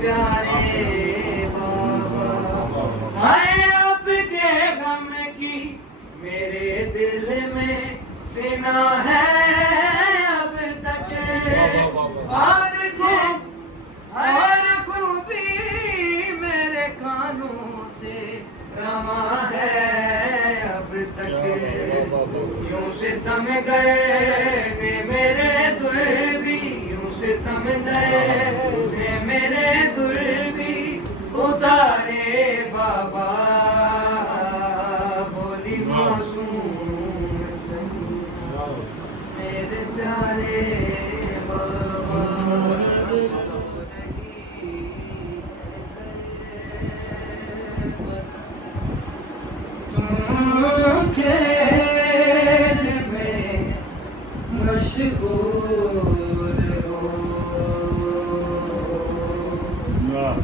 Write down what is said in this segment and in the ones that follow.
प्यारे बाबा। हाय आपके गम की मेरे दिल में सिना है अब तक, और खूबी मेरे कानों से रमा है अब तक। यूं से थम गए मेरे दिल भी, यूं से थम गए मेरे दिल भी उतारे बाबा। बोली मासूम समीना मेरे प्यारे बाबा। तुम खेल में मशगूल हो,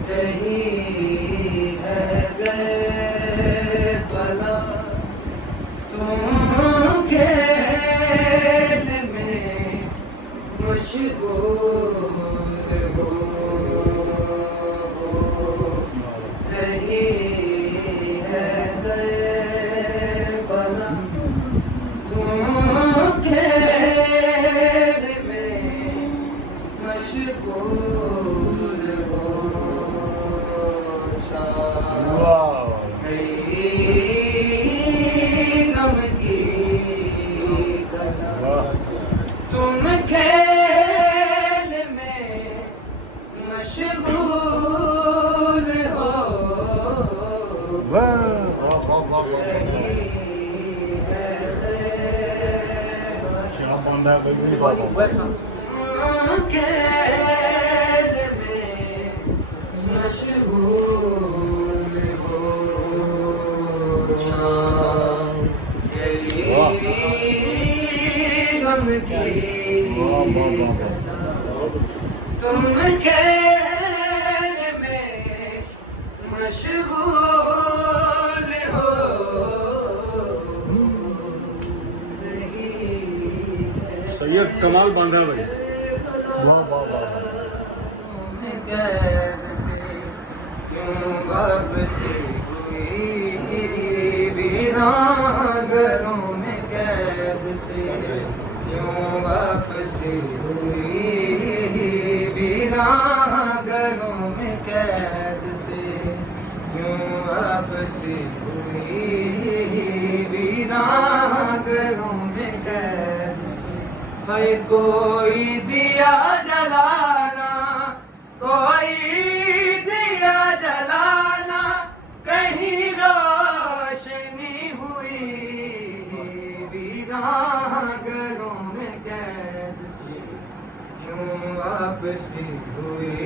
कहीं है गए भला। तुम खेल में मशगूल हो, कहीं है गए भला। तुम खेल में मशगूल हो, गम की कला। तुम खेल में मशगूल हो, खेल में मशगूल हो, गम की कला। तुम खेल में मशगूल हो, सैयद कमाल बांधा भाई। कैद से क्यों वापसी हुई वीरान घरों में, कैद से क्यों वापसी हुई वीरान घरों में, कैद से क्यों वापसी हुई वीरान घरों में, कैद से। है कोई दिया जलाना, कोई दिया जलाना, कहीं रोशनी हुई वीरान घरों में, कैद से क्यों वापसी हुई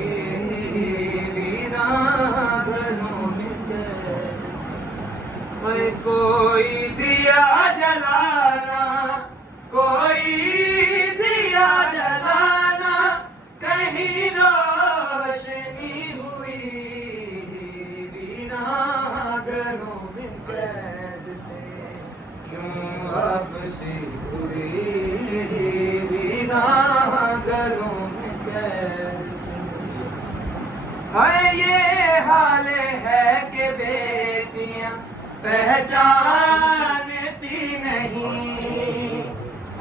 वीरान घरों में, कैद से। कोई दिया जलाना, कोई दिया जलाना, कहीं रोशनी हुई वीरान घरों में, कैद से क्यों वापसी हुई वीरान घरों में, कैद से। है ये हाल है कि बेटियां पहचानती नहीं,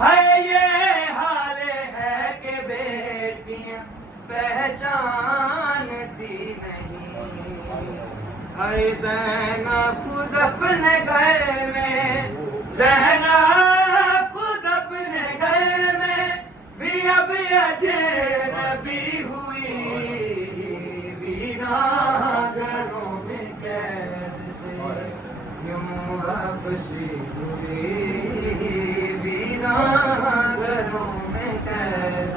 है ये हाल है कि बेटियां पहचानती नहीं। है ज़ैना खुद अपने घर में, ज़ैना खुद अपने घर में भी अब अजनबी हुई वीरान घरों में, कैद से क्यों वापसी हुई वीरान घरों में, कैद